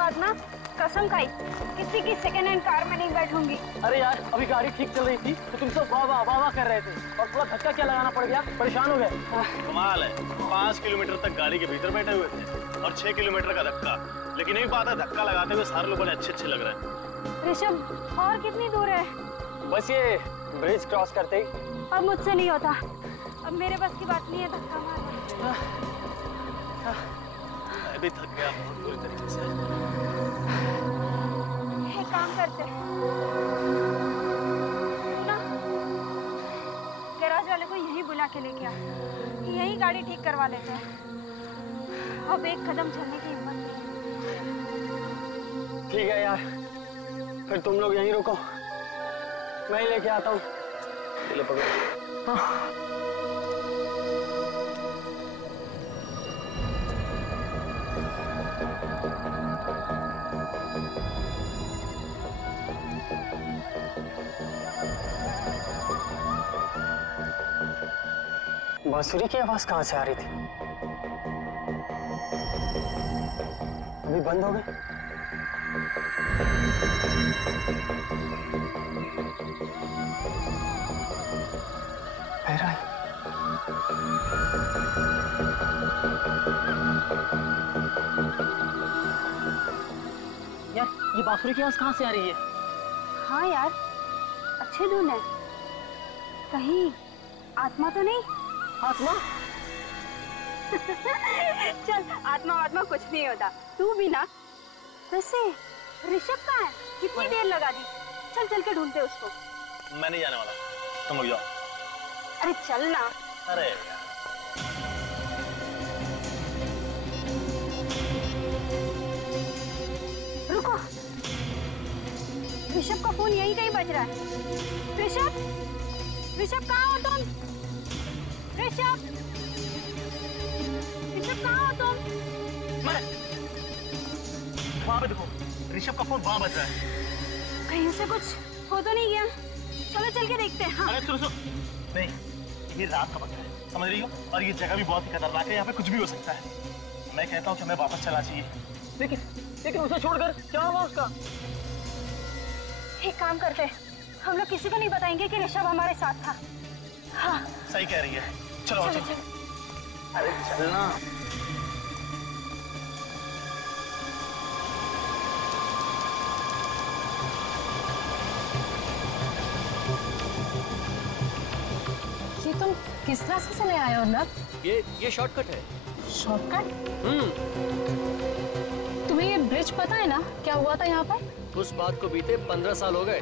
बाद ना कसम खाई किसी की सेकेंड हैंड कार में नहीं बैठूंगी। अरे यार अभी गाड़ी ठीक चल रही थी तो तुम सब वाह वाह वाह वाह कर रहे थे और पूरा धक्का क्या लगाना पड़ गया, परेशान हो गए। कमाल है, 5 किलोमीटर तक गाड़ी के भीतर बैठे हुए थे और 6 किलोमीटर का धक्का। लेकिन एक बात है, धक्का लगाते हुए सारे लोग बड़े अच्छे लग रहे हैं। ऋषभ और कितनी दूर है? बस ये ब्रिज क्रॉस करते ही। अब मुझसे नहीं होता, अब मेरे बस की बात नहीं है धक्का मारना। मैं भी थक गया बहुत बुरी तरीके से। एक काम करते ना, गैराज वाले को यहीं बुला के लेके आ, यहीं गाड़ी ठीक करवा लेते हैं। अब एक कदम चलने की हिम्मत नहीं। ठीक है यार, फिर तुम लोग यहीं रुको, मैं ही लेके आता हूँ। ले पकड़ो। हाँ। बांसुरी की आवाज कहाँ से आ रही थी? अभी बंद हो गई। फिर आई। यार ये बांसुरी की आवाज कहाँ से आ रही है? हाँ यार, अच्छी धुन है। कहीं आत्मा तो नहीं? आत्मा? चल आत्मा कुछ नहीं होता, तू भी ना। वैसे ऋषभ कहाँ है? कितनी देर लगा दी? चल चल के ढूंढते उसको। मैं नहीं जाने वाला, तुम लोग जाओ। अरे चल ना। अरे रुको, ऋषभ का फोन यहीं कहीं बज रहा है। ऋषभ कहाँ हो तुम? ऋषभ कहाँ हो तुम? मैं वहाँ पे देखो, ऋषभ का फोन वहाँ बज रहा है। कहीं से कुछ हो तो नहीं गया? चलो चल के देखते हैं। हाँ। अरे सुनो नहीं, ये रात का वक्त है, समझ रही हो? और ये जगह भी बहुत ही खतरनाक है, यहाँ पे कुछ भी हो सकता है। मैं कहता हूँ कि हमें वापस चलना चाहिए। लेकिन उसे छोड़कर क्या होगा उसका? एक काम करते हैं, हम लोग किसी को नहीं बताएंगे कि ऋषभ हमारे साथ था। हाँ सही कह रही है, चलो चलो चलो। अरे चलना। ये तुम किस रास्ते से ले आए हो ना? ये शॉर्टकट है। शॉर्टकट? तुम्हें ये ब्रिज पता है ना? क्या हुआ था यहाँ पर? उस बात को बीते 15 साल हो गए,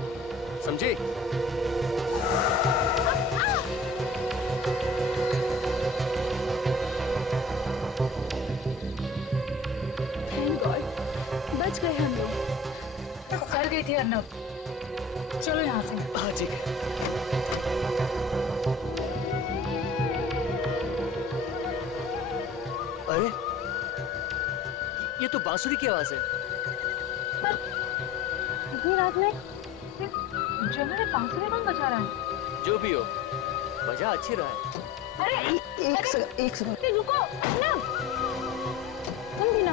समझी? थैंक गॉड, बच गए हम लोग। कर गई थी अर्नब। चलो यहाँ से। हाँ ठीक है। अरे ये तो बांसुरी की आवाज है। इतनी रात में जंगल में बांसुरी कौन बजा रहा है? जो भी हो, बजा अच्छी रहा है। अरे एक सेकंड रुको ना, तुम भी ना।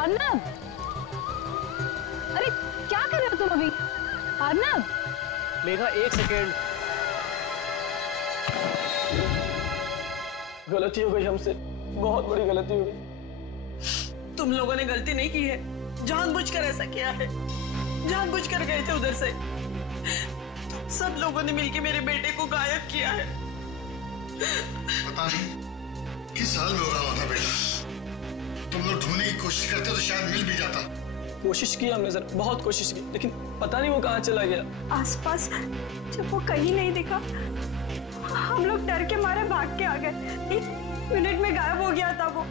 अर्नब, अरे क्या कर रहे हो तुम अभी? अर्नब, मेघा एक सेकेंड। गलती हो गई हमसे, बहुत बड़ी गलती हो गई। तुम लोगों ने गलती नहीं की है, जानबूझकर ऐसा किया है, जानबूझकर गए थे उधर से। तुम सब लोगों ने मिलकर मेरे बेटे को गायब किया है। पता नहीं किस हाल में होगा हमारा बेटा। तुम लोग ढूंढने की कोशिश करते तो शायद मिल भी जाता। कोशिश की हमने सर, बहुत कोशिश की, लेकिन पता नहीं वो कहाँ चला गया। आसपास जब वो कहीं नहीं दिखा, हम लोग डर के मारे भाग के आ गए। 1 मिनट में गायब हो गया था वो।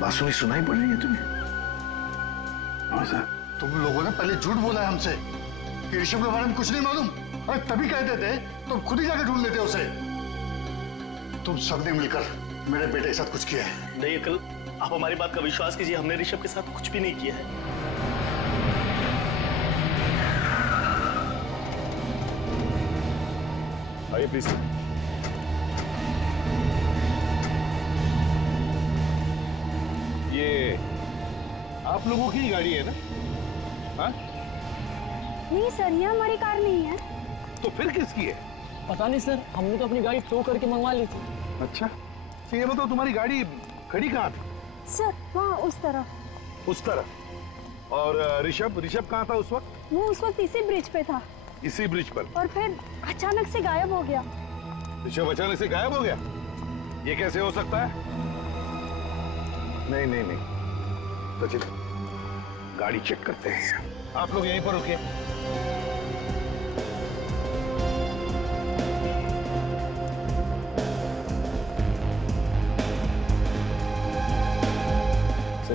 बांसुरी सुनाई पड़ रही है तुम्हें? तुम लोगों ने पहले झूठ बोला है हमसे कि ऋषभ के बारे में कुछ नहीं मालूम। अरे तभी कहते थे तो खुद ही जाकर ढूंढ लेते उसे। तुम सबने मिलकर मेरे बेटे के साथ कुछ किया है। नहीं अंकल, आप हमारी बात का विश्वास कीजिए, हमने ऋषभ के साथ कुछ भी नहीं किया है। आइए प्लीज। ये आप लोगों की गाड़ी है ना? हाँ? नहीं सर, ये हमारी कार नहीं है। तो फिर किसकी है? पता नहीं सर, हमने तो अपनी गाड़ी टो करके मंगवा ली थी। अच्छा, तो ये बताओ तुम्हारी गाड़ी खड़ी कहाँ थी? सर वहाँ उस तरफ। उस तरफ। और ऋषभ कहाँ था उस वक्त? वो उस वक्त इसी ब्रिज पे था इसी ब्रिज पर। और फिर अचानक से गायब हो गया। ऋषभ अचानक से गायब हो गया? ये कैसे हो सकता है? नहीं नहीं नहीं सचिन, गाड़ी चेक करते हैं। आप लोग यहीं पर रुकिए।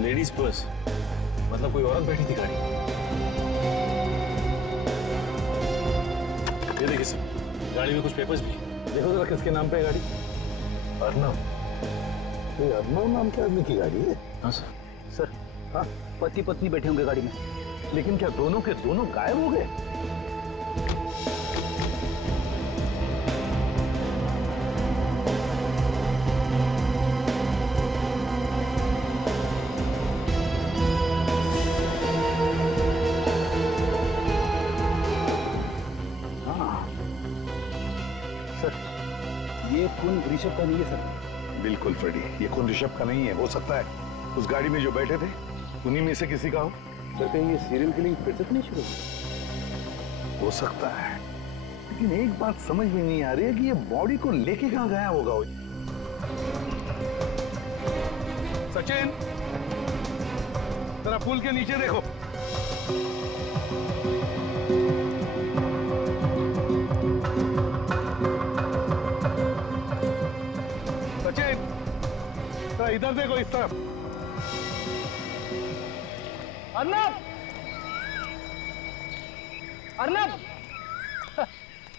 लेडीज पर्स, मतलब कोई औरत बैठी थी गाड़ी। ये देखिए सर, गाड़ी में कुछ पेपर्स भी। देखो जरा किसके नाम पे है गाड़ी? अर्नव। ये अर्नव नाम के आदमी की गाड़ी है? हाँ सर। सर हाँ, पति पत्नी बैठे होंगे गाड़ी में। लेकिन क्या दोनों के दोनों गायब हो गए? ये खून ऋषभ का नहीं है सर। बिल्कुल फ्रेडी, ये खून ऋषभ का नहीं है। हो सकता है उस गाड़ी में जो बैठे थे उन्हीं में से किसी का हो। सर कहीं ये सीरियल किलिंग फिर से नहीं शुरू? हो सकता है, लेकिन एक बात समझ में नहीं आ रही है कि ये बॉडी को लेके कहां गया होगा वो। सचिन, जरा पुल के नीचे देखो। सचिन, जरा इधर देखो, इस तरफ। अर्नब, अर्नब,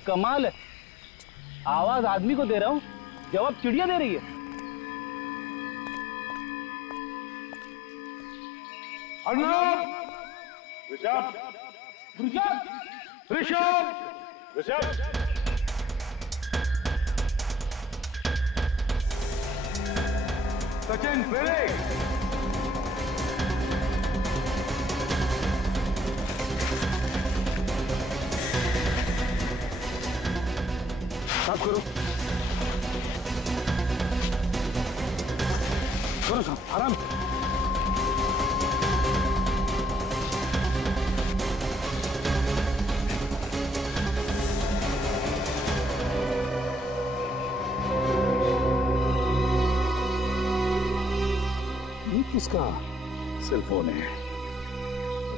कमाल है, आवाज आदमी को दे रहा हूं, जवाब चिड़िया दे रही है। अर्नब, ऋषभ, ऋषभ, ऋषभ, ऋषभ, सचिन, ब्रेक। साफ करो, करो साफ, आराम। ये किसका सेल फोन है?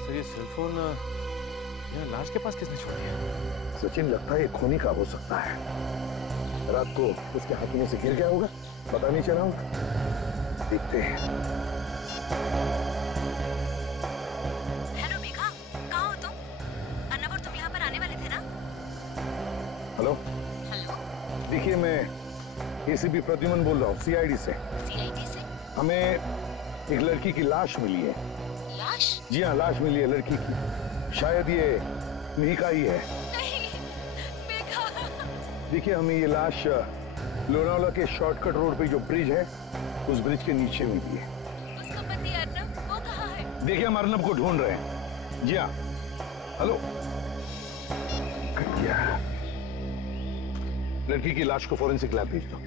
सर ये सेल फोन यहाँ लाश के पास किसने छोड़ दिया? सचिन, लगता है ये खूनी का हो सकता है। रात को उसके हाथ में से गिर गया होगा, पता नहीं चला होगा। देखते हैं। हेलो मेघा, कहाँ हो तुम? अर्नब और तुम यहाँ पर आने वाले थे ना? हेलो, हेलो, देखिए मैं एसीपी प्रद्युमन बोल रहा हूँ, सीआईडी से। सीआईडी से? हमें एक लड़की की लाश मिली है। लाश? जी हाँ, लाश मिली है लड़की की। शायद ये मिहिका ही है। नहीं, मेघा। देखिए, हमें ये लाश लोनावला के शॉर्टकट रोड पे जो ब्रिज है, उस ब्रिज के नीचे मिली है। उसका पति अर्नब, वो कहाँ है? देखिए, हम अर्नब को ढूंढ रहे हैं। जी हाँ, हेलो। कट गया। लड़की की लाश को फॉरेंसिक लैब भेज दो।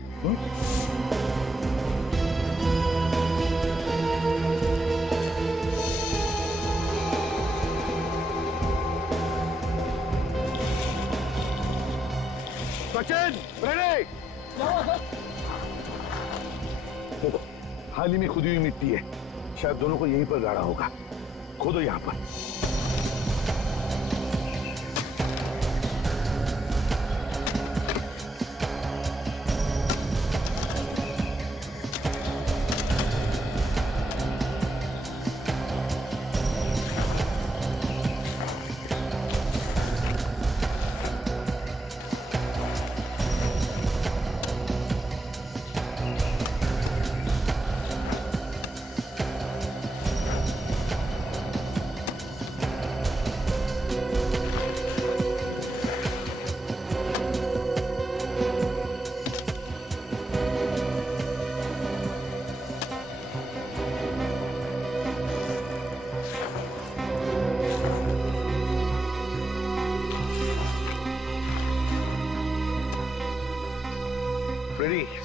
सचिन, रेडी? देखो, हाल ही में खुदी हुई मिट्टी है, शायद दोनों को यहीं पर गाड़ा होगा। खोदो यहां पर।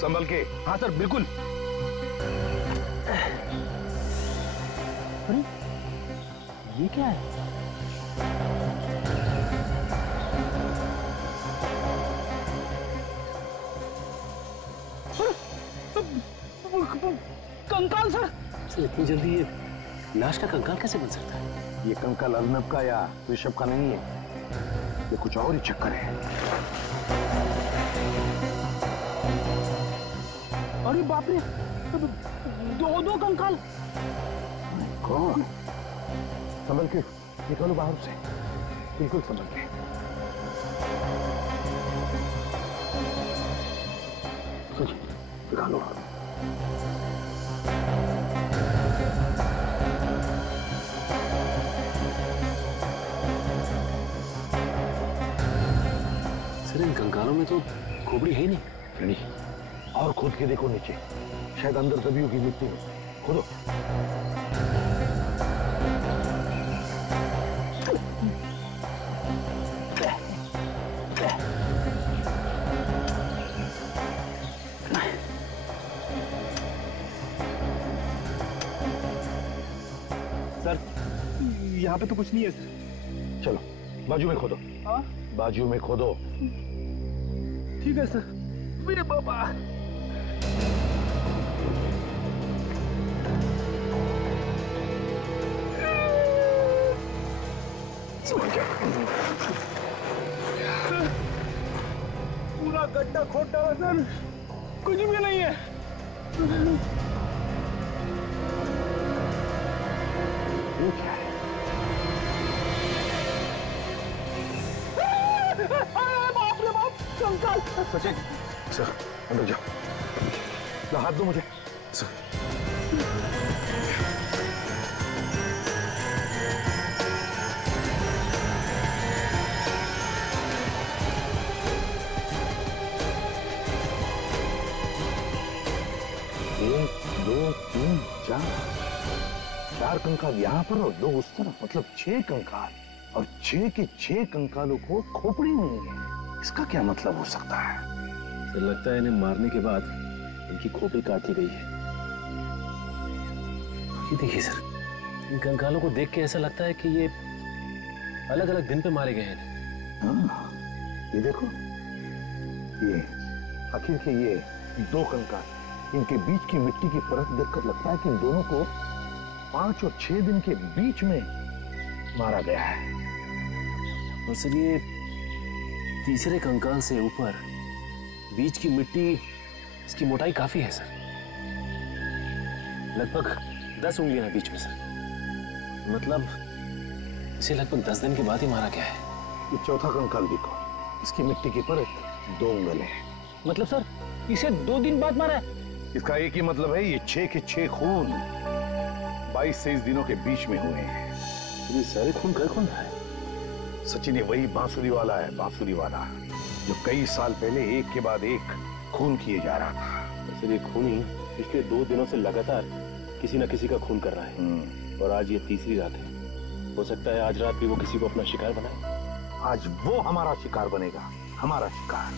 संभल के। हाँ सर बिल्कुल। अरे ये क्या है? कंकाल सर। इतनी जल्दी ये लाश का कंकाल कैसे बन सकता है? ये कंकाल अर्नब का या ऋषभ का नहीं है, ये कुछ और ही चक्कर है। अरे बाप रे, दो कंकाल। कौन? संभल के निकालो बाहर से, बिल्कुल संभल के। निकालो। सर इन कंकालों में तो खोपड़ी है ही नहीं। नहीं, और खोद के देखो नीचे, शायद अंदर दबी होगी मिट्टी में। खोदो। सर यहाँ पे तो कुछ नहीं है सर। चलो बाजू में खोदो। हाँ बाजू में खोदो। ठीक है सर। मेरे बाबा। पूरा गड्ढा खोद डाला सर, कुछ भी नहीं है। ये क्या है? बाप रे बाप, कंकाल। सचिन सर अंदर जाओ, हाथ दो मुझे। सर एक दो तीन चार कंकाल यहाँ पर और 2 उस तरफ, मतलब 6 कंकाल, और 6 के 6 कंकालों को खोपड़ी नहीं है। इसका क्या मतलब हो सकता है? सर लगता है इन्हें मारने के बाद इनकी खोपड़ी काट ली गई है। ये देखिए सर, इन कंकालों को देख के ऐसा लगता है कि ये अलग अलग दिन पे मारे गए हैं। हाँ, ये देखो, ये आखिर के ये 2 कंकाल, इनके बीच की मिट्टी की परत देखकर लगता है कि इन दोनों को 5 और 6 दिन के बीच में मारा गया है। और सर ये तीसरे कंकाल से ऊपर बीच की मिट्टी, इसकी मोटाई काफी है सर, लगभग 10 उंगलियां हैं बीच में सर। मतलब इसे लगभग 10 दिन के बाद ही मारा गया है। ये चौथा कंकाल देखो, इसकी मिट्टी की परत 2 उंगल है। मतलब सर इसे 2 दिन बाद मारा है? इसका एक ही मतलब है, ये 6 के 6 खून 22-23 दिनों के बीच में हुए हैं। ये सारे खून का कौन है? सचिन ये वही बांसुरी वाला है, बांसुरी वाला जो कई साल पहले एक के बाद एक खून किए जा रहा था। सर ये खून ही पिछले 2 दिनों से लगातार किसी न किसी का खून कर रहा है, और आज ये तीसरी रात है। हो सकता है आज रात भी वो किसी को अपना शिकार बनाए। आज वो हमारा शिकार बनेगा, हमारा शिकार।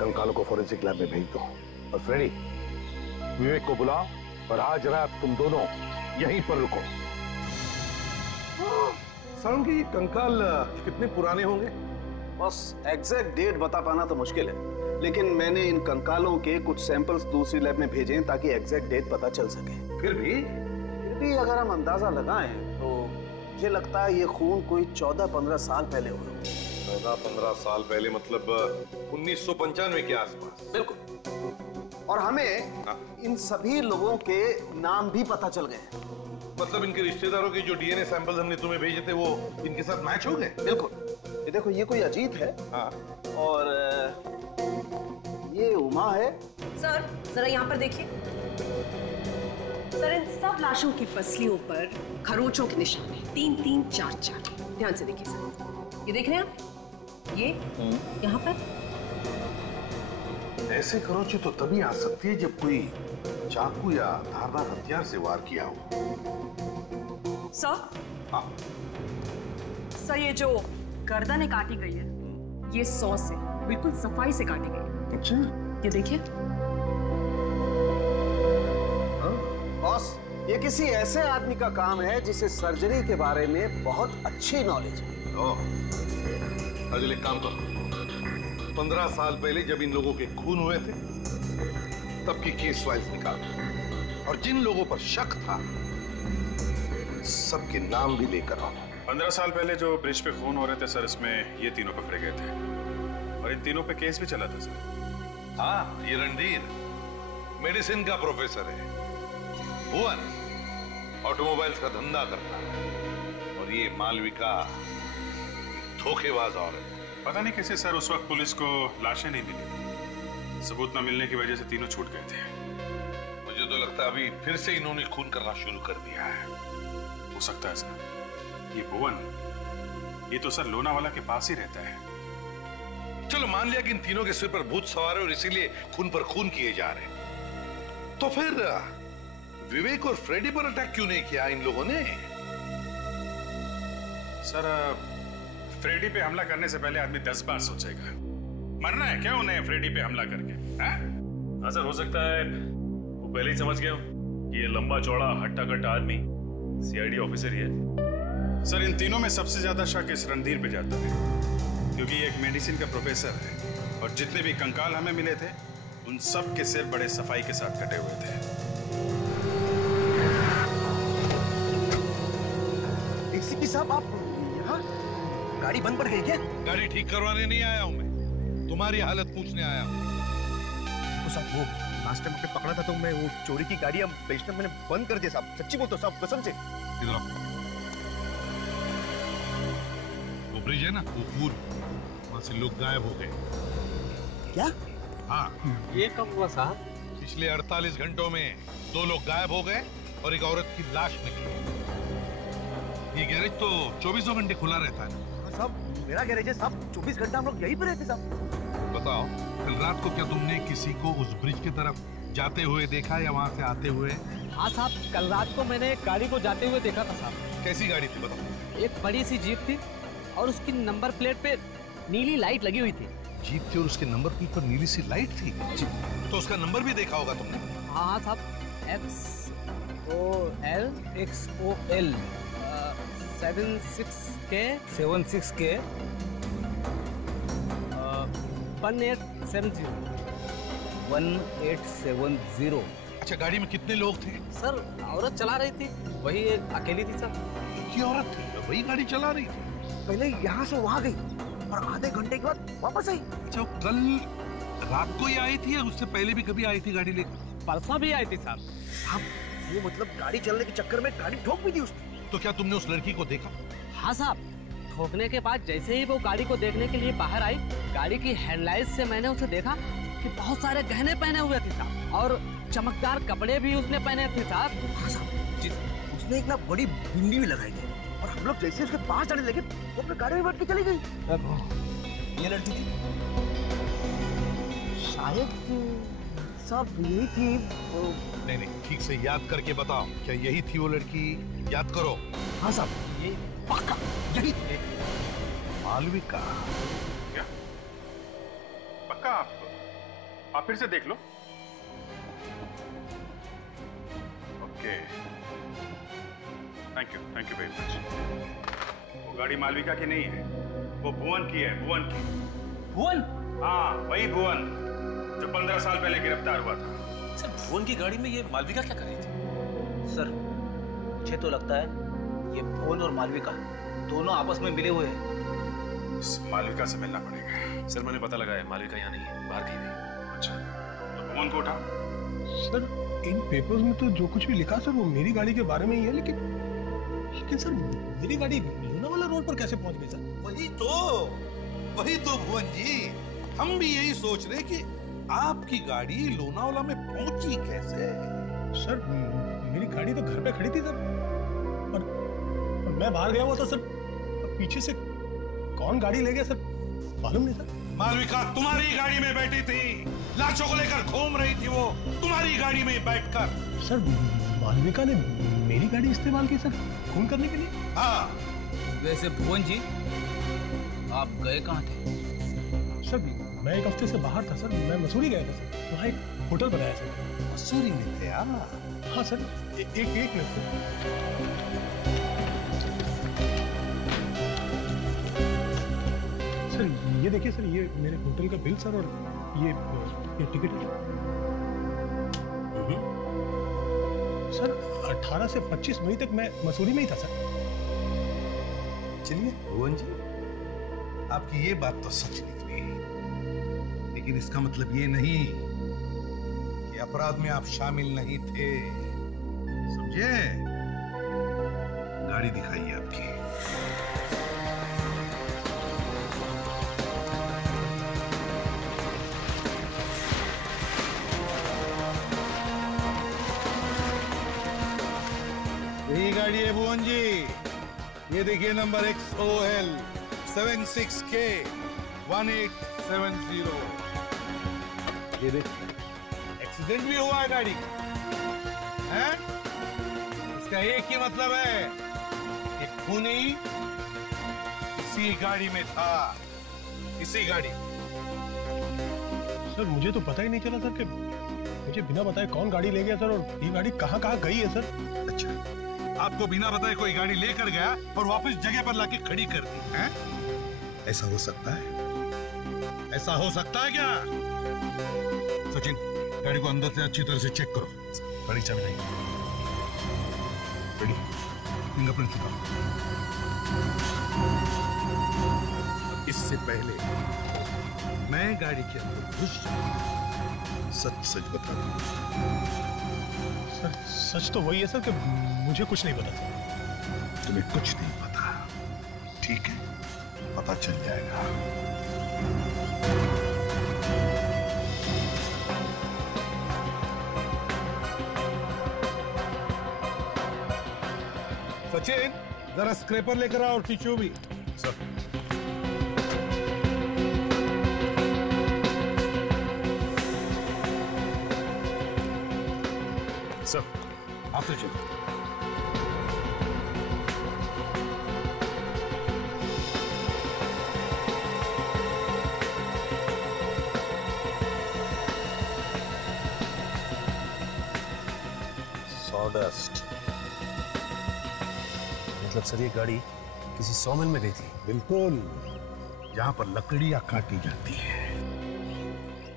कंकालों को फॉरेंसिक लैब में भेज दो, और फ्रेडी विवेक को बुलाओ, और आज रात तुम दोनों यहीं पर रुको। साउंड की कंकाल कितने पुराने होंगे? बस एग्जैक्ट डेट बता पाना तो मुश्किल है, लेकिन मैंने इन कंकालों के कुछ सैंपल्स दूसरी लैब में भेजे हैं ताकि एग्जैक्ट डेट पता चल सके। फिर भी अगर हम अंदाजा लगाएं तो मुझे लगता है ये खून कोई 14-15 साल पहले हुआ। 14-15 साल पहले मतलब 1995 के आसपास। बिल्कुल। और हमें इन सभी लोगों के नाम भी पता चल गए। मतलब इनके रिश्तेदारों के जो डीएनए सैंपल्स हमने तुम्हें भेजे थे वो इनके साथ मैच हो गए? बिल्कुल। ये देखो, ये कोई अजीत है। हाँ। और ये उमा है। सर जरा यहाँ पर देखिए। सर इन सब लाशों की पसलियों पर खरोचों के निशान हैं, 3-3, 4-4। ध्यान से देखिए सर, ये देख रहे हैं आप? ये यहाँ पर ऐसे खरोंचे तो तभी आ सकती है जब कोई चाकू या धारदार हथियार से वार किया हो। सर? हाँ। सर ये जो गर्दन काटी गई है, ये 100 से बिल्कुल सफाई से काटी गई है। अच्छा। ये देखिए। बॉस, ये किसी ऐसे आदमी का काम है जिसे सर्जरी के बारे में बहुत अच्छी नॉलेज है। अजल, एक काम करो, 15 साल पहले जब इन लोगों के खून हुए थे तब की केस फाइल्स निकालो और जिन लोगों पर शक था सबके नाम भी लेकर आओ। 15 साल पहले जो ब्रिज पे खून हो रहे थे सर, इसमें ये तीनों पकड़े गए थे और इन तीनों पे केस भी चला था सर। हाँ, ये रणधीर मेडिसिन का प्रोफेसर है, भुवन ऑटोमोबाइल्स का धंधा करता है और ये मालविका धोखेबाज औरत। पता नहीं कैसे सर उस वक्त पुलिस को लाशें नहीं मिली, सबूत न मिलने की वजह से तीनों छूट गए थे। मुझे तो लगता है अभी फिर से इन्होंने खून करना शुरू कर दिया है। हो सकता है सर, ये भुवन, ये तो सर लोनावाला के पास ही रहता है। चलो मान लिया कि इन तीनों के सिर पर भूत सवार है और इसीलिए खून पर खून किए जा रहे हैं, तो फिर विवेक और फ्रेडी पर अटैक क्यों नहीं किया इन लोगों ने? सर, फ्रेडी पे हमला करने से पहले आदमी 10 बार सोचेगा। मरना है क्या उन्हें फ्रेडी पे हमला करके? हाँ सर, हो सकता है वो पहले ही समझ गया कि ये लंबा चौड़ा हट्टा कट्टा आदमी सीआईडी ऑफिसर ही है। सर, इन तीनों में सबसे ज्यादा शक इस रणधीर पे जाता है, क्योंकि ये एक मेडिसिन का प्रोफेसर है और जितने भी कंकाल हमें मिले थे उन सब के सिर बड़े सफाई के साथ कटे हुए थे। एसीपी साहब, आप यहाँ? गाड़ी बंद पड़ गई क्या? गाड़ी ठीक करवाने नहीं आया हूं मैं, तुम्हारी हालत पूछने आया हूं। तो साहब, वो लास्ट टाइम आपने पकड़ा था तो मैं वो चोरी की गाड़ी बेचना मैंने बंद कर दिया साहब। सच्ची बोलते हो साहब, कसम से। इधर आओ। वो ब्रिज है ना, वो पूल, वहां से लोग गायब हो गए। क्या? हाँ। ये कब हुआ साहब? पिछले 48 घंटों में 2 लोग गायब हो गए और एक औरत की लाश निकली। ये गैरेज तो 24 घंटे खुला रहता है। साहब, मेरा गैरेज है साहब, 24 घंटा हम लोग यहीं पे रहते साहब। बताओ, कल रात को क्या तुमने किसी को उस ब्रिज की तरफ जाते हुए देखा या वहां से आते हुए? हाँ साहब, कल रात को मैंने एक गाड़ी को जाते हुए देखा था साहब। कैसी गाड़ी थी बताओ? एक बड़ी सी जीप थी और उसकी नंबर प्लेट पे नीली लाइट लगी हुई थी। जीप थी और उसके नंबर प्लेट पर नीली सी लाइट थी? तो उसका नंबर भी देखा होगा तुमने? हाँ साहब, XOL 76K 1870 1870। अच्छा, गाड़ी में कितने लोग थे? सर, औरत चला रही थी, वही एक अकेली थी सर। क्या औरत थी? वही गाड़ी चला रही थी? पहले यहाँ से वहाँ गई और आधे घंटे के बाद वापस आई। अच्छा, कल रात को ही आई थी या उससे पहले भी कभी आई थी गाड़ी लेकर? परसों भी आई थी साहब। वो मतलब गाड़ी चलने के चक्कर में गाड़ी ठोक भी दी उसने। तो क्या तुमने उस लड़की को देखा? हाँ साहब, ठोकने के बाद जैसे ही वो गाड़ी को देखने के लिए बाहर आई, गाड़ी की हेडलाइट से मैंने उसे देखा कि बहुत सारे गहने पहने हुए थे साहब और चमकदार कपड़े भी उसने पहने थे साहब। हाँ साहब जी, उसने एक ना बड़ी बिंदी भी लगाई थी और हम लोग जैसे उसके पास जाने लगे वो अपने गाड़ी में बैठ के चली गई। ये लड़की थी? शायद सब यही थी। नहीं, ठीक से याद करके बताओ, क्या यही थी वो लड़की? याद करो। हाँ साहब, ये पक्का यही थी। मालविका? क्या पक्का? आप फिर से देख लो। Okay, thank you very much. वो गाड़ी मालविका की नहीं है, वो भुवन की है। भुवन की? भुवन? हाँ, वही भुवन जो 15 साल पहले गिरफ्तार हुआ था। सर, भुवन की गाड़ी में ये मालविका क्या कर रही थी? सर, मुझे तो लगता है ये भुवन और मालविका दोनों आपस में मिले हुए हैं। इस मालविका से मिलना पड़ेगा। सर, मैंने पता लगाया, मालविका यहाँ नहीं है, बाहर गई हुई। अच्छा, तो भुवन को उठा। सर, इन पेपर्स में तो जो कुछ भी लिखा सर वो मेरी गाड़ी के बारे में ही है, लेकिन सर मेरी गाड़ी लोनावाला रोड पर कैसे पहुंच गई सर? वही तो भुवन जी, हम भी यही सोच रहे कि आपकी गाड़ी लोनावाला में पहुंची कैसे? सर, मेरी गाड़ी तो घर पे खड़ी थी सर, और मैं बाहर गया हुआ था सर, पीछे से कौन गाड़ी ले गया सर मालूम नहीं सर। मालविका तुम्हारी गाड़ी में बैठी थी, लाशों को लेकर घूम रही थी वो तुम्हारी गाड़ी में बैठकर। सर, मालविका ने मेरी गाड़ी इस्तेमाल की सर खून करने के लिए? हाँ। वैसे भुवन जी, आप गए कहाँ थे? सर, मैं एक हफ्ते से बाहर था सर, मैं मसूरी गया था सर। वहाँ एक होटल बनाया सर। मसूरी में थे आप? हाँ सर, एक मिनट सर, ये देखिए सर, ये मेरे होटल का बिल सर, और ये टिकट है सर। 18 से 25 मई तक मैं मसूरी में ही था सर। चलिए भुवन जी, आपकी ये बात तो सच निकली, लेकिन इसका मतलब ये नहीं कि अपराध में आप शामिल नहीं थे, समझे? गाड़ी दिखाइए आपकी। यही गाड़ी है भुवन जी, ये देखिए नंबर XOL 76K 1870। ये देखिए एक्सीडेंट भी हुआ है गाड़ी का, हैं? इसका एक ही मतलब है कि खूनी इसी गाड़ी में था, इसी गाड़ी। सर मुझे तो पता ही नहीं चला सर कि मुझे बिना बताए कौन गाड़ी ले गया सर, और ये गाड़ी कहाँ गई है सर। अच्छा, आपको बिना बताए कोई गाड़ी लेकर गया और वापस जगह पर लाके खड़ी कर दी, हैं? ऐसा हो सकता है? ऐसा हो सकता है क्या? सचिन, गाड़ी को अंदर से अच्छी तरह से चेक करो। गाड़ी चाबी नहीं, फिंगरप्रिंट लगाओ। इससे पहले मैं गाड़ी के अंदर घुस सच सच बता दूं। सर सच तो वही है सर कि मुझे कुछ नहीं पता सर। तुम्हें कुछ नहीं पता, ठीक है? पता चल जाएगा। सचिन, जरा स्क्रैपर लेकर आओ और टिश्यू भी। सर। सर, आप तो चलो। सॉडस्ट, मतलब सर ये गाड़ी किसी सॉमिल में गई थी? बिल्कुल, जहां पर लकड़ियां काटी जाती है।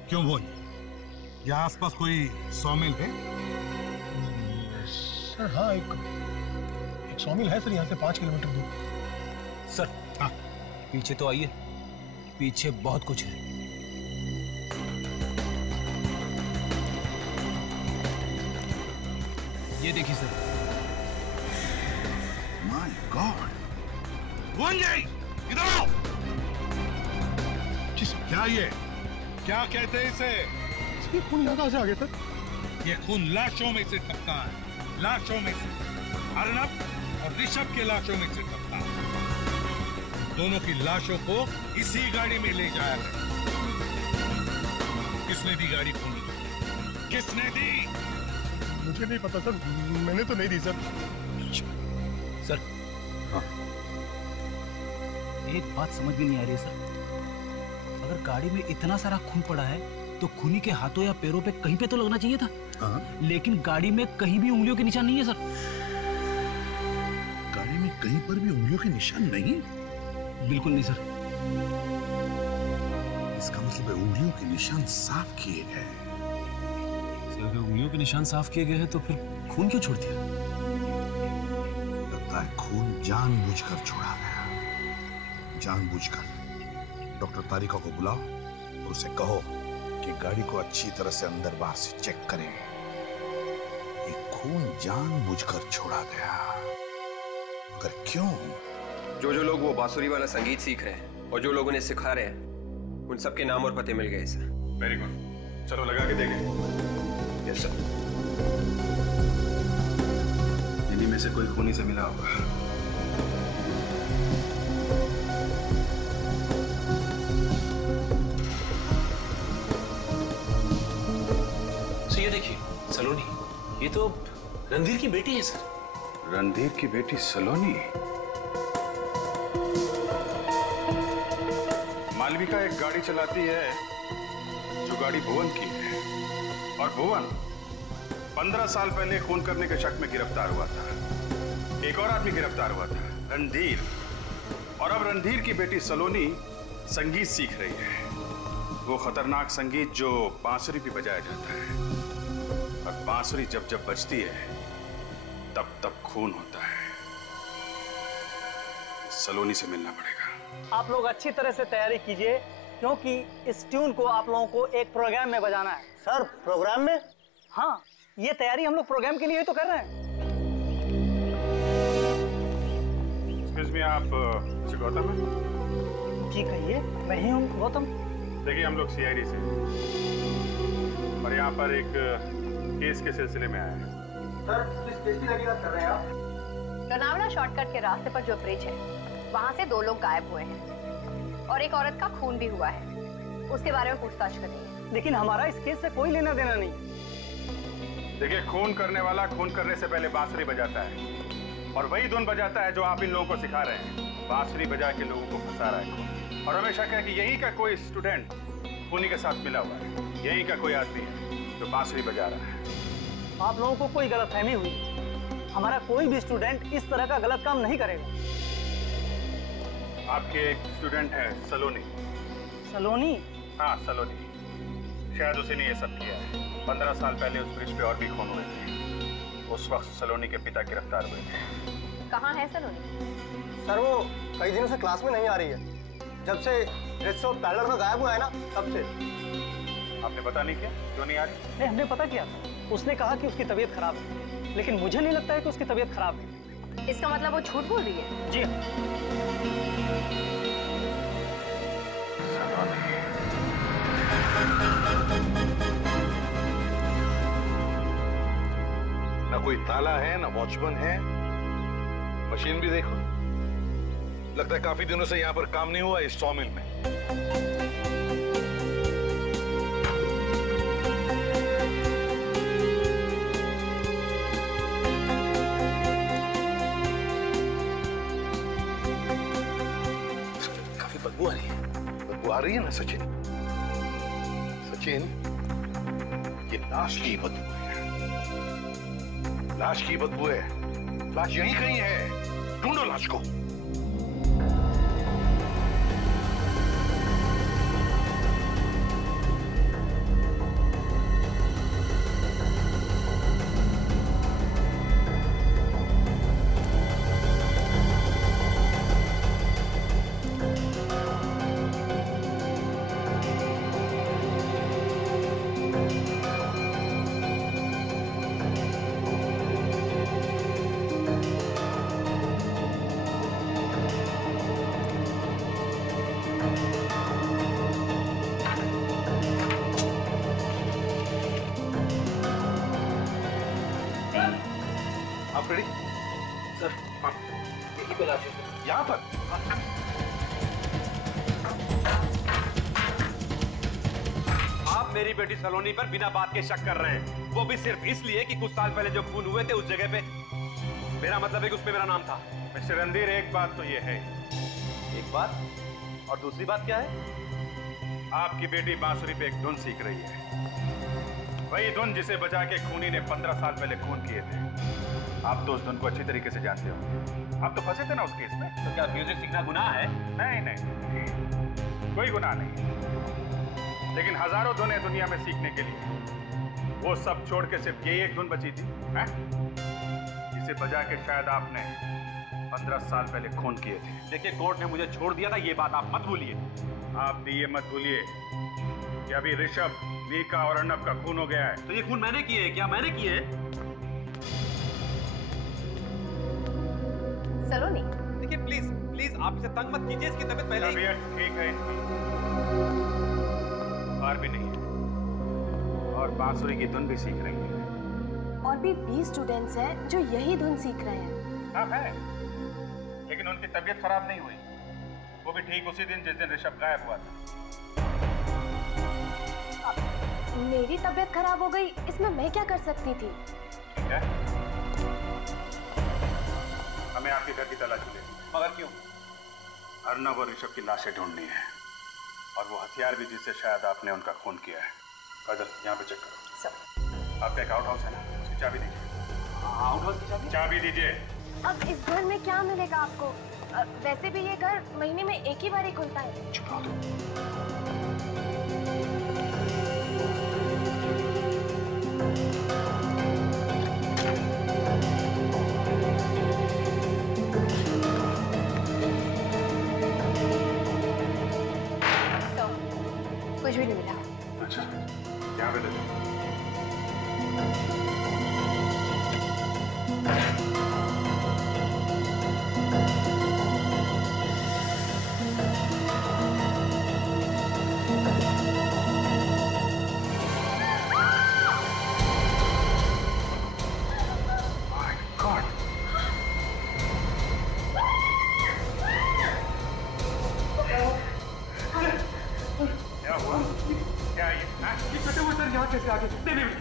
क्यों बोल, यहाँ आसपास कोई सॉमिल है? सर हाँ, एक सॉमिल है सर, यहाँ से 5 किलोमीटर दूर। सर हाँ, पीछे तो आइए, पीछे बहुत कुछ है। ये देखिए सर। माय गॉड, इधर आओ। क्या ये, क्या कहते हैं इसे? ये खून यहाँ कहाँ से आ गया सर? ये खून लाशों में से टपका है, लाशों में से। अर्नब और ऋषभ के लाशों में से टपका है। दोनों की लाशों को इसी गाड़ी में ले जाया गया। किसने दी गाड़ी खूनी? किसने दी? मुझे नहीं पता सर, मैंने तो नहीं दी सर। सर हाँ, एक बात समझ में नहीं आ रही है सर। अगर गाड़ी में इतना सारा खून पड़ा है तो खूनी के हाथों या पैरों पे कहीं पे तो लगना चाहिए था। हाँ। लेकिन गाड़ी में कहीं भी उंगलियों के निशान नहीं है सर। गाड़ी में कहीं पर भी उंगलियों के निशान नहीं? बिल्कुल नहीं सर। इसका मतलब है उंगलियों के निशान साफ किए गए। सर अगर उंगलियों के निशान साफ किए गए हैं तो फिर खून क्यों छोड़ दिया? लगता है खून जानबूझकर छोड़ा गया, जानबूझकर। डॉक्टर तारिका को बुलाओ और उसे कहो कि गाड़ी को अच्छी तरह से अंदर बाहर से चेक करें। ये खून जानबूझकर छोड़ा गया, मगर क्यों? जो लोग वो बांसुरी वाला संगीत सीख रहे हैं और जो लोग उन्हें सिखा रहे हैं, उन सबके नाम और पते मिल गए सर। वेरी गुड, चलो लगा के देखें। Yes sir. इन्हीं में से कोई खूनी से मिला होगा। ये देखिए सलोनी, ये तो रणधीर की बेटी है सर। रणधीर की बेटी सलोनी? मालविका एक गाड़ी चलाती है जो गाड़ी भुवन की है। और भुवन 15 साल पहले खून करने के शक में गिरफ्तार हुआ था। एक और आदमी गिरफ्तार हुआ था, रणधीर। और अब रणधीर की बेटी सलोनी संगीत सीख रही है, वो खतरनाक संगीत जो बांसुरी पे बजाया जाता है। और बांसुरी जब जब बजती है तब तब खून होता है। सलोनी से मिलना पड़ेगा। आप लोग अच्छी तरह से तैयारी कीजिए, क्योंकि इस ट्यून को आप लोगों को एक प्रोग्राम में बजाना है। सर, प्रोग्राम में? हाँ, ये तैयारी हम लोग प्रोग्राम के लिए ही तो कर रहे हैं। एक्सक्यूज मी, आप गौतम हैं? जी कहिए, मैं ही हूँ गौतम। देखिए, हम लोग CID से और यहाँ पर एक केस के सिलसिले में आए हैं। सर, किस केस की तहकीकात कर रहे हैं आप? लोनावला शॉर्टकट के रास्ते पर जो ब्रिज है, वहाँ से 2 लोग गायब हुए हैं और एक औरत का खून भी हुआ है। उसके बारे में पूछताछ करेंगे। लेकिन हमारा इस केस से कोई लेना देना नहीं। देखिए, खून करने वाला खून करने से पहले बांसुरी बजाता है और वही धुन बजाता है जो आप इन लोगों को सिखा रहे हैं। बांसुरी बजा के लोगों को फंसा रहा है और हमें शक है कि यही का कोई स्टूडेंट खूनी के साथ मिला हुआ है। यही का कोई आदमी है जो बांसुरी बजा रहा है। आप लोगों को कोई गलतफहमी हुई। हमारा कोई भी स्टूडेंट इस तरह का गलत काम नहीं करेगा। आपके एक स्टूडेंट है सलोनी। सलोनी? हाँ, सलोनी। शायद उसी ने ये सब किया है। 15 साल पहले उस ब्रिज पे और भी खून हुए थे। उस वक्त सलोनी के पिता गिरफ्तार हुए थे। कहाँ है सलोनी? सर, वो कई दिनों से क्लास में नहीं आ रही है। जब से रिसो पैरेलल में गायब हुआ है ना, तब से। आपने पता नहीं किया क्यों नहीं आ रही? नहीं, हमने पता किया था। उसने कहा कि उसकी तबीयत खराब है, लेकिन मुझे नहीं लगता है कि उसकी तबीयत खराब है। इसका मतलब वो झूठ बोल रही है? जी हाँ। ना कोई ताला है, ना वॉचमैन है। मशीन भी देखो, लगता है काफी दिनों से यहाँ पर काम नहीं हुआ इस सॉमिल में। काफी बदबू आ रही है। बदबू आ रही है ना सचिन? सचिन, ये लाश की बदबू है। लाश की बदबू है। लाश यहीं कहीं है, ढूंढो लाश को। आप रेडी? सर, हाँ। यहीं पे लाश है सर। यहाँ पर? आप मेरी बेटी सलोनी पर बिना बात के शक कर रहे हैं, वो भी सिर्फ इसलिए कि कुछ साल पहले जो खून हुए थे उस जगह पे। मेरा मतलब है कि उसमें मेरा नाम था। मिस्टर रणधीर, एक बात तो ये है। एक बात? और दूसरी बात क्या है? आपकी बेटी बांसुरी पे एक धुन सीख रही है, वही धुन जिसे बजा के खूनी ने 15 साल पहले खून किए थे। आप तो उस धुन को अच्छी तरीके से जानते हो। आप तो फंसे थे ना उस केस में। तो क्या म्यूजिक सीखना गुनाह है? नहीं नहीं, कोई गुनाह नहीं। लेकिन हजारों धुनें दुनिया में सीखने के लिए, वो सब छोड़ के सिर्फ यही एक धुन बची थी, है? जिसे बजा के शायद आपने 15 साल पहले खून किए थे। देखिए, कोर्ट ने मुझे छोड़ दिया था, ये बात आप मत भूलिए। आप भी ये मत भूलिए कि अभी ऋषभ, मीका और अर्नब का खून हो गया है। तो ये खून मैंने किए है? क्या मैंने किए है? सलोनी, देखिए प्लीज प्लीज आप इसे तंग मत कीजिए, इसकी तबीयत पहले ही ठीक है इनकी, और भी नहीं है, और बांसुरी की धुन भी सीख रही है। और भी 20 स्टूडेंट्स हैं जो यही धुन सीख रहे हैं। हाँ है, लेकिन उनकी तबीयत खराब नहीं हुई, वो भी ठीक उसी दिन जिस दिन ऋषभ गायब हुआ था। मेरी तबीयत खराब हो गई, इसमें मैं क्या कर सकती थी? ठीक है, हमें आपके घर की तलाशी लेनी है। मगर क्यों? अर्नब और ऋषभ की लाशें ढूंढनी है, और वो हथियार भी जिससे शायद आपने उनका खून किया है। काजल, यहाँ पे चेक करो। सब आपका एक आउट हाउस है ना, उसकी चाबी दीजिए। आउट हाउस की चाबी? चाबी दीजिए। अब इस घर में क्या मिलेगा आपको? वैसे भी ये घर महीने में एक ही बार ही खुलता है। छुपा दो। कुछ भी नहीं मिला। अच्छा, यहाँ पे दे।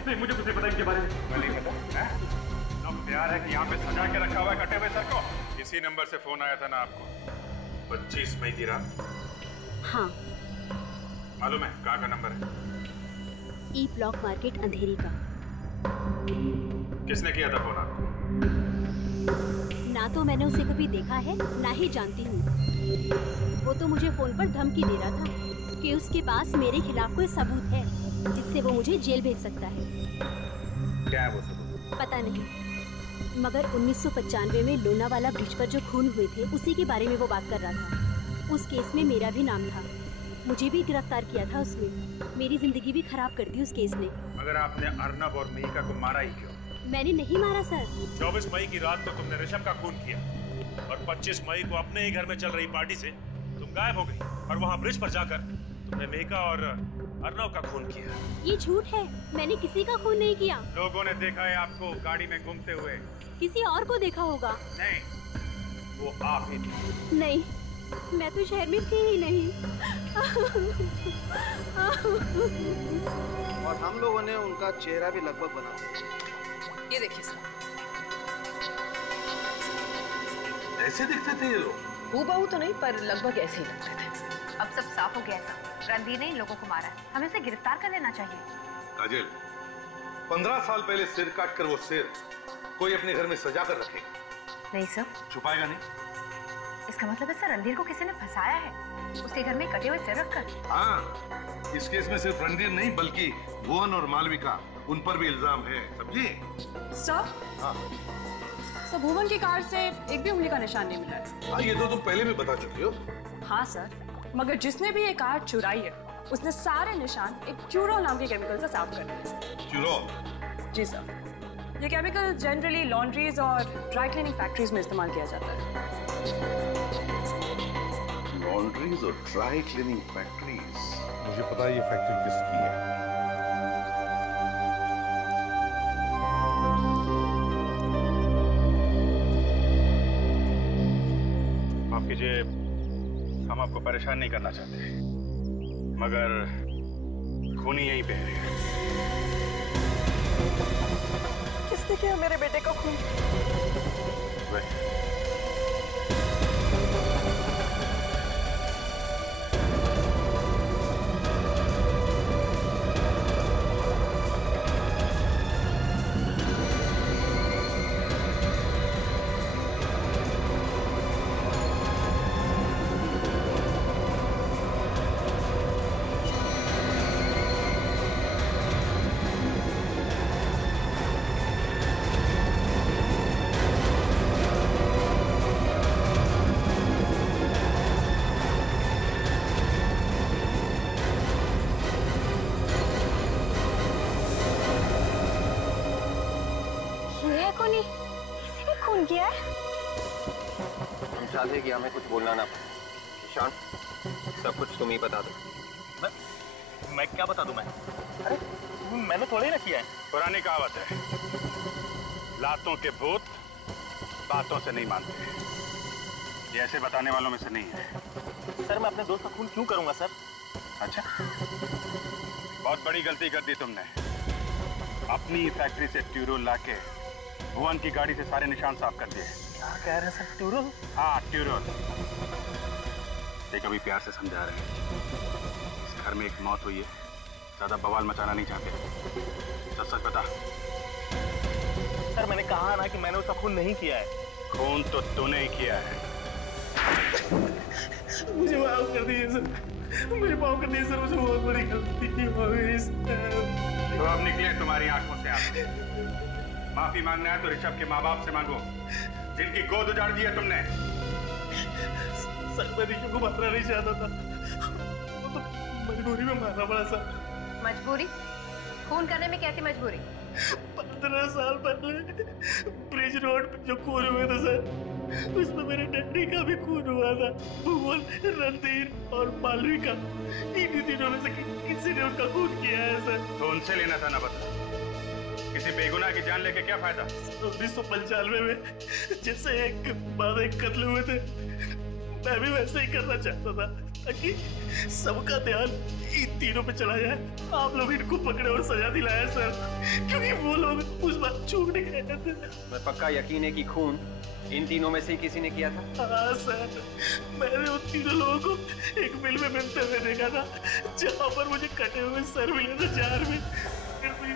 नहीं, मुझे कुछ नहीं पता इनके बारे में। नहीं पता है? ना प्यार है कि यहाँ पे सजा के रखा हुआ है कटे हुए सर को। इसी नंबर से फोन आया था ना आपको 25 मई की रात? हाँ। मालूम है कहाँ का नंबर है? ई ब्लॉक मार्केट अंधेरी का। किसने किया था फोन आपको? ना तो मैंने उसे कभी देखा है, ना ही जानती हूँ। वो तो मुझे फोन पर धमकी दे रहा था कि उसके पास मेरे खिलाफ कोई सबूत है जिससे वो मुझे जेल भेज सकता है। क्या है वो सबूत? पता नहीं, मगर 1995 में लोनावाला ब्रिज पर जो खून हुए थे उसी के बारे में वो बात कर रहा था। उस केस में मेरा भी नाम था, मुझे भी गिरफ्तार किया था उसमें। मेरी जिंदगी भी खराब कर दी उस केस ने। मगर आपने अर्नब और मिहिका को मारा ही क्यों? मैंने नहीं मारा सर। 24 मई की रात को तुमने ऋषभ का खून किया और 25 मई को अपने ही घर में चल रही पार्टी से तुम गायब हो गई और वहाँ ब्रिज पर जाकर तुमने मिहिका और अर्नब का खून किया। ये झूठ है, मैंने किसी का खून नहीं किया। लोगों ने देखा है आपको गाड़ी में घूमते हुए। किसी और को देखा होगा। नहीं, वो आप ही थी। नहीं, मैं तो शहर में थी ही नहीं। और हम लोगों ने उनका चेहरा भी लगभग बना दिया। ये देखिए सर, ऐसे दिखते थे ये लोग? हूबहू तो नहीं, पर लगभग ऐसे ही लगते थे। अब सब साफ हो गया था। रणधीर ने इन लोगों को मारा है, हमें उसे गिरफ्तार कर लेना चाहिए। काजल, 15 साल पहले सिर काट कर वो सिर कोई अपने घर में सजा कर रखेगा? नहीं सर। छुपाएगा नहीं? इसका मतलब है सर रणधीर को किसी ने फंसाया है, उसके घर में कटे हुए सिर रखकर। हाँ, इस केस में सिर्फ रणधीर नहीं बल्कि भुवन और मालविका, उन पर भी इल्जाम है, समझी? सर, हाँ। सर भुवन की कार से एक भी उंगली का निशान नहीं मिला है। हाँ, ये तो तुम पहले भी बता चुकी हो। हाँ सर, मगर जिसने भी ये कार चुराई है उसने सारे निशान एक क्यूरोल नाम के केमिकल से साफ कर दिए। क्यूरोल? जी सर, ये केमिकल जनरली लॉन्ड्रीज और ड्राई क्लीनिंग फैक्ट्रीज में इस्तेमाल किया जाता है। लॉन्ड्रीज और ड्राई क्लीनिंग फैक्ट्रीज? मुझे पता है ये फैक्ट्री किसकी है। माफ कीजिए, हम आपको परेशान नहीं करना चाहते, मगर खूनी यहीं पे है। किसने किया मेरे बेटे का खून? किया है? हम चाहते कि हमें कुछ बोलना ना पड़े। ईशान, सब कुछ तुम ही बता दो। मैं क्या बता दूं? अरे मैंने थोड़ा ही ना किया है। पुरानी कहावत है, लातों के भूत बातों से नहीं मानते। ये ऐसे बताने वालों में से नहीं है। सर मैं अपने दोस्त का खून क्यों करूंगा सर? अच्छा, बहुत बड़ी गलती कर दी तुमने। अपनी फैक्ट्री से ट्यूरोल लाके भुवन की गाड़ी से सारे निशान साफ कर दिए। क्या कह रहे हैं सर? ट्यूरोल? हाँ ट्यूरोल। देख अभी प्यार से समझा रहे हैं, इस घर में एक मौत हुई है ज्यादा बवाल मचाना नहीं चाहते। सच सच बता। सर मैंने कहा ना कि मैंने उसका खून नहीं किया है। खून तो तूने ही किया है। मुझे माफ कर दीजिए सर, मुझे माफ कर दीजिए सर, मुझे बहुत बड़ी गलती हो गई सर। तो अब निकले तुम्हारी आंखों से आप। माफी मांगना है तो ऋषभ के माँ बाप से मांगो, जिनकी गोद उजाड़ दी है तुमने। सर मैं ऋषभ को मारना नहीं चाहता था, वो तो मजबूरी में मारना पड़ा सर। मजबूरी? खून करने में कैसी मजबूरी? 15 साल पहले ब्रिज रोड पे जो खून हुए थे सर, उसमें मेरे डैडी का भी खून हुआ था। भुवन, रणधीर और मालविका, इन्हीं तीनों में से किसी ने उनका खून किया है सर। तो उनसे लेना था ना बदला। किसी बेगुनाह की जान लेके क्या फायदा? 1995 में जैसे एक बाद एक कत्ल हुए थे, मैं भी वैसे ही करना चाहता था ताकि सबका ध्यान इन तीनों पे चला जाए। आप लोग इनको पकड़े और सजा दिलाया सर, क्योंकि वो लोग उस बात चूक नहीं गए थे। मैं पक्का यकीन है कि खून इन तीनों में से ही किसी ने किया था। हाँ सर, मैंने उन तीनों लोगों को एक मिल में मिलते हुए देखा था, जहाँ पर मुझे कटे हुए सर मिले थे जार में।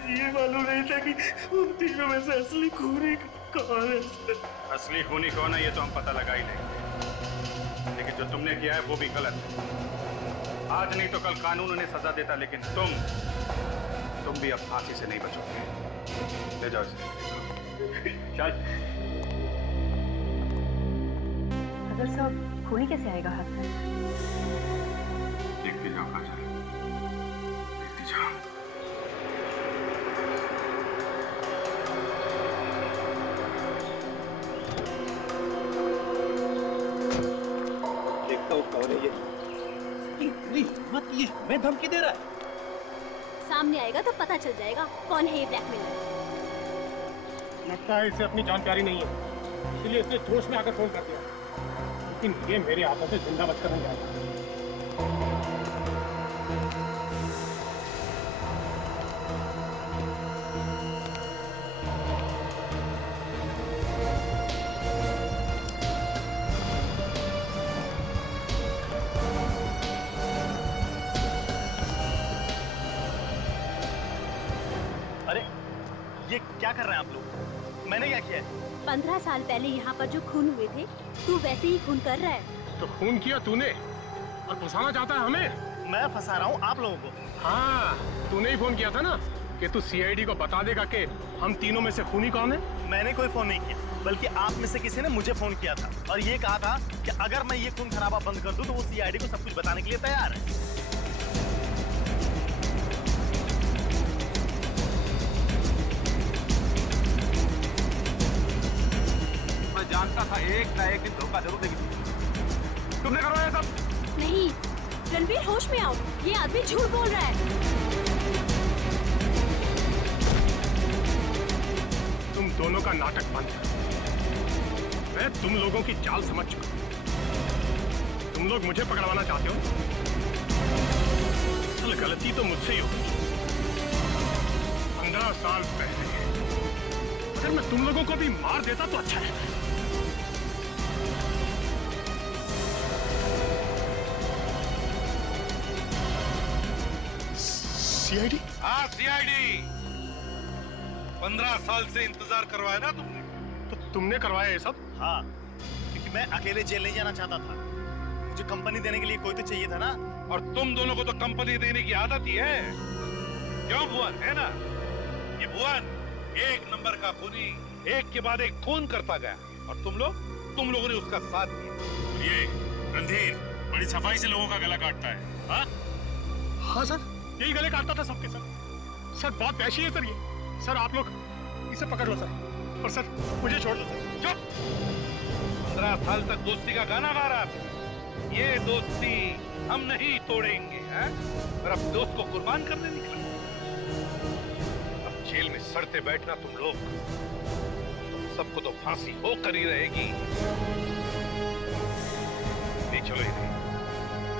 ये मालूम नहीं था कि उन तीनों में से असली खूनी कौन है सर। असली खूनी कौन है ये तो हम पता लगा ही लेंगे, लेकिन जो तुमने किया है वो भी गलत है। आज नहीं तो कल कानून उन्हें सजा देता, लेकिन तुम भी अब फांसी से नहीं बचोगे। ले जाओ इसे। चल। अगर सब खूनी कैसे आएगा हाथ में? देखते जाओ कहाँ जाए, देखते जाओ। देखता हूँ कौन है ये। मत ये, मैं धमकी दे रहा है। सामने आएगा तो पता चल जाएगा कौन है ये ब्लैकमेलर। लगता है इसे अपनी जानकारी नहीं है, इसलिए इसने जोश में आकर फोन कर दिया, लेकिन ये मेरे हाथों से जिंदा बचकर नहीं जाएगा। ये क्या कर रहे हैं आप लोग? मैंने क्या किया है? 15 साल पहले यहाँ पर जो खून हुए थे, तू वैसे ही खून कर रहा है। तो खून किया तूने और फंसाना चाहता है हमें? मैं फंसा रहा हूँ आप लोगों को। हाँ, तूने ही फोन किया था ना कि तू सीआईडी को बता देगा कि हम तीनों में से खूनी कौन है। मैंने कोई फोन नहीं किया, बल्कि आप में से किसी ने मुझे फोन किया था और ये कहा था कि अगर मैं ये खून खराबा बंद कर दूं तो वो सीआईडी को सब कुछ बताने के लिए तैयार है। जानता था एक ना एक दिन धोखा जरूर देगी। तुमने करवाया सब? नहीं, रणवीर होश में आओ, ये आदमी झूठ बोल रहा है। तुम दोनों का नाटक बंद है। मैं तुम लोगों की चाल समझ चुका हूं। तुम लोग मुझे पकड़वाना चाहते हो। असल गलती तो मुझसे ही होगी। 15 साल पहले अगर मैं तुम लोगों को भी मार देता तो अच्छा है। सीआईडी? हाँ सीआईडी। 15 साल से इंतजार करवाया ना तुमने? तो तुमने करवाया ये सब? हाँ, क्योंकि मैं अकेले जेल नहीं जाना चाहता था। मुझे कंपनी देने के लिए कोई तो चाहिए था ना। और तुम दोनों को तो कंपनी देने की आदत ही है। क्यों भुवन, है ना? ये भुवन एक नंबर का खूनी, एक के बाद एक खून करता गया, और तुम लोगों ने उसका साथ दिया। ये रणधीर बड़ी सफाई से लोगों का गला काटता है। हाँ? हाँ सर, यही गले काटता था सबके सर। सर बात वैसी है सर ये। सर आप लोग इसे पकड़ लो सर, और सर मुझे छोड़ दो सर। चुप! 15 साल तक दोस्ती का गाना गा रहा था। ये दोस्ती हम नहीं तोड़ेंगे, हैं? और अब दोस्त को कुर्बान करने निकला। अब जेल में सड़ते बैठना तुम लोग, तुम सबको तो फांसी होकर ही रहेगी। नहीं चलो इधर,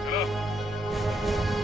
चलो।